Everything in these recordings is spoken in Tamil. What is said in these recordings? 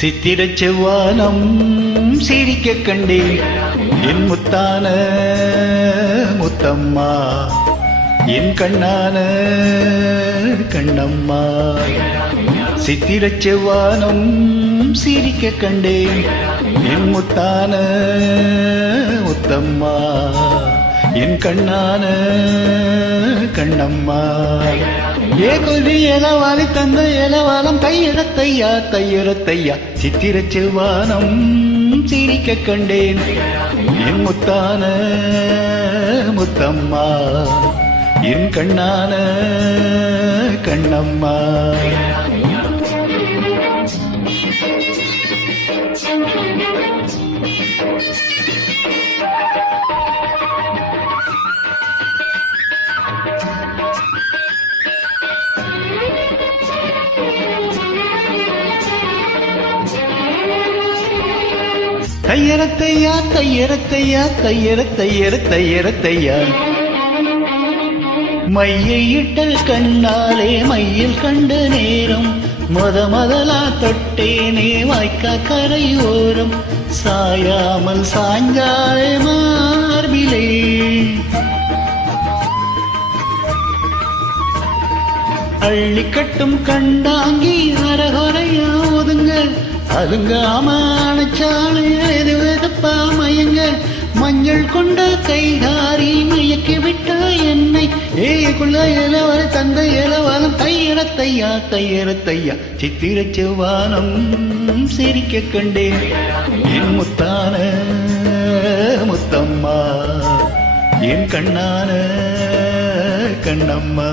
சித்திரச் செவ்வானம் சிரிக்க கண்டேன் என் முத்தான முத்தம்மா, என் கண்ணான கண்ணம்மா. சித்திரச் செவ்வானம் சிரிக்க கண்டேன் என் முத்தான முத்தம்மா, என் கண்ணான கண்ணம்மா. ஏ கொல்லி எலவாலி தந்த எலவாலம் தையரத்தையா தையரத்தையா. சித்திரச் செவ்வானம் சிரிக்க கண்டேன் என் முத்தான முத்தம்மா, என் கண்ணான கண்ணம்மா. தையரத்தையா தையரத்தையா தையரத்தையா. மையை இட்ட கண்ணாலே மையில் கண்ட நேரம் முதலா தொட்டேனே வாய்க்கா கரையோரம். சாயாமல் சாஞ்சாலே மார்பிலே அள்ளி கட்டும் கண்டாங்கி அரகுறையா ஒதுங்க அதுங்காம அணைச்சாலே வெதுப்பா மயங்க. மஞ்சள் கொண்ட கைகாரி மயக்கி விட்ட என்னை ஏக்குள்ள இளவர தந்த இளவாலம் தையரத்தையா தையரத்தையா. சித்திரச் செவ்வானம் சிரிக்க கண்டேன் என் முத்தான முத்தம்மா, என் கண்ணான கண்ணம்மா.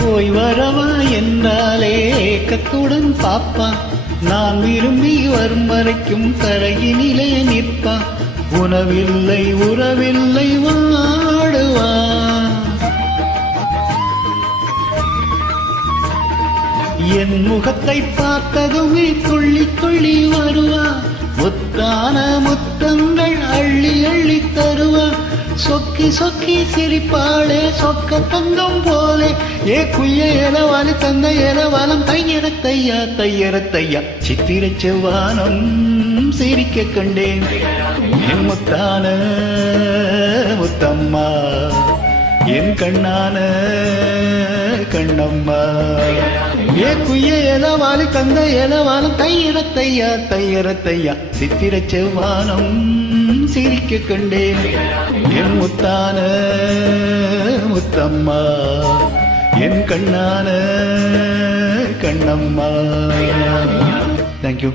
போய் வரவா என்றாலே ஏக்கத்துடன் பாப்பா, நான் விரும்பி வரும் வரைக்கும் கரையினிலே நிற்பா. உணவில்லை உறவில்லை வாடுவா, என் முகத்தை பார்த்ததுமே துள்ளி துள்ளி வருவா. முத்தான முத்தங்கள் அள்ளி அள்ளி தருவா. சொக்கி சொக்கி சிரிப்பாளே சொக்க தங்கம் போலே. ஏ குய்ய இளவாலி தந்த இளவாலம் தையரத்தையா தையரத்தையா. சித்திரச் செவ்வானம் சிரிக்க கண்டேன் என் முத்தான முத்தம்மா, என் கண்ணான கண்ணம்மா. ஏ குய்ய இளவாலி தந்த இளவாலம் தையரத்தையா தையரத்தையா. சித்திரச் செவ்வானம் சிரிக்க கண்டேன் என் முத்தான முத்தம்மா, என் கண்ணான கண்ணம்மா. தேங்க்யூ.